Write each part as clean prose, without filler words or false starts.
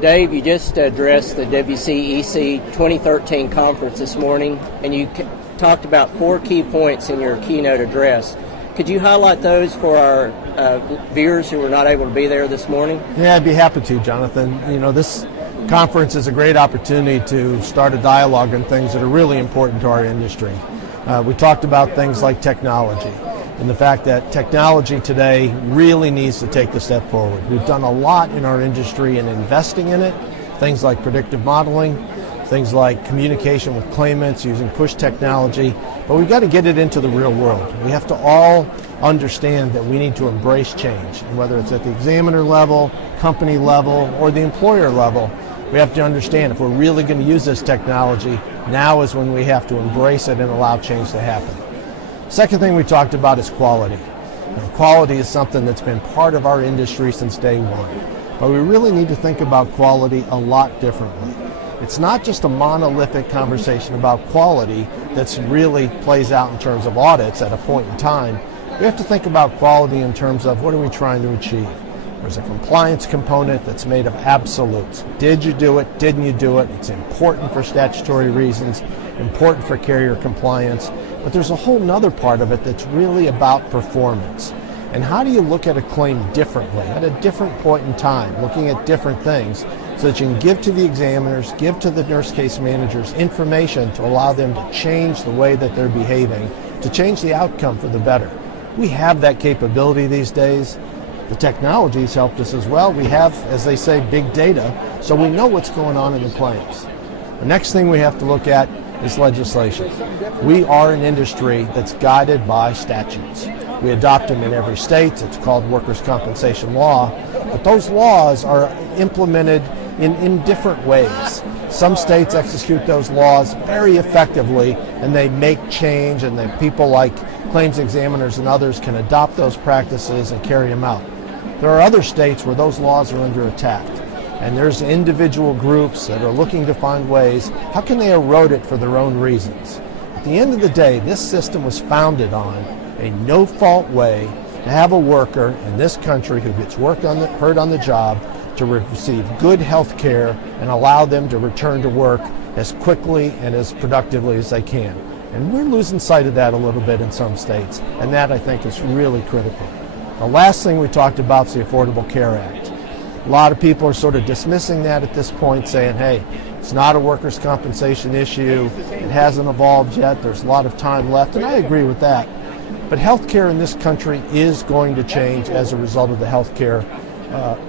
Dave, you just addressed the WCEC 2013 conference this morning, and you talked about 4 key points in your keynote address. Could you highlight those for our viewers who were not able to be there this morning? Yeah, I'd be happy to, Jonathan. This conference is a great opportunity to start a dialogue on things that are really important to our industry. We talked about things like technology and the fact that technology today really needs to take the step forward. We've done a lot in our industry in investing in it, things like predictive modeling, things like communication with claimants using push technology, but we've got to get it into the real world. We have to all understand that we need to embrace change, and whether it's at the examiner level, company level, or the employer level, we have to understand if we're really going to use this technology, now is when we have to embrace it and allow change to happen. Second thing we talked about is quality. Quality is something that's been part of our industry since day one, but we really need to think about quality a lot differently. It's not just a monolithic conversation about quality that's really plays out in terms of audits at a point in time. We have to think about quality in terms of what are we trying to achieve. There's a compliance component that's made of absolutes. Did you do it? Didn't you do it? It's important for statutory reasons, important for carrier compliance, but there's a whole nother part of it that's really about performance. And how do you look at a claim differently, at a different point in time, looking at different things, so that you can give to the examiners, give to the nurse case managers information to allow them to change the way that they're behaving, to change the outcome for the better. We have that capability these days. The technology has helped us as well. We have, as they say, big data, so we know what's going on in the claims. The next thing we have to look at is legislation. We are an industry that's guided by statutes. We adopt them in every state. It's called workers' compensation law, but those laws are implemented in different ways. Some states execute those laws very effectively, and they make change, and then people like claims examiners and others can adopt those practices and carry them out. There are other states where those laws are under attack, and there's individual groups that are looking to find ways, how can they erode it for their own reasons? At the end of the day, this system was founded on a no-fault way to have a worker in this country who gets hurt on the job to receive good health care and allow them to return to work as quickly and as productively as they can. And we're losing sight of that a little bit in some states, and that I think is really critical. The last thing we talked about is the Affordable Care Act. A lot of people are sort of dismissing that at this point, saying, hey, it's not a workers' compensation issue, it hasn't evolved yet, there's a lot of time left, and I agree with that. But health care in this country is going to change as a result of the Health Care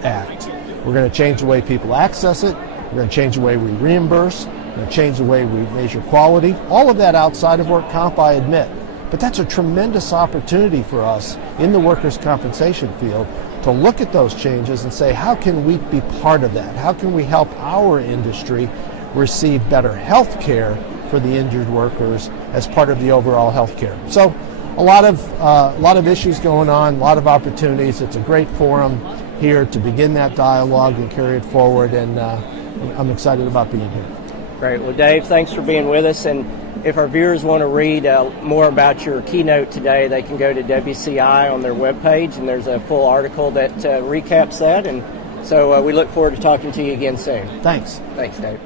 Act. We're going to change the way people access it, we're going to change the way we reimburse, we're going to change the way we measure quality. All of that outside of work comp, I admit. But that's a tremendous opportunity for us in the workers' compensation field to look at those changes and say, how can we be part of that? How can we help our industry receive better health care for the injured workers as part of the overall health care? So a lot of issues going on, a lot of opportunities. It's a great forum here to begin that dialogue and carry it forward, and I'm excited about being here. Great. Well, Dave, thanks for being with us. And if our viewers want to read more about your keynote today, they can go to WCI on their webpage, and there's a full article that recaps that. And so we look forward to talking to you again soon. Thanks. Thanks, Dave.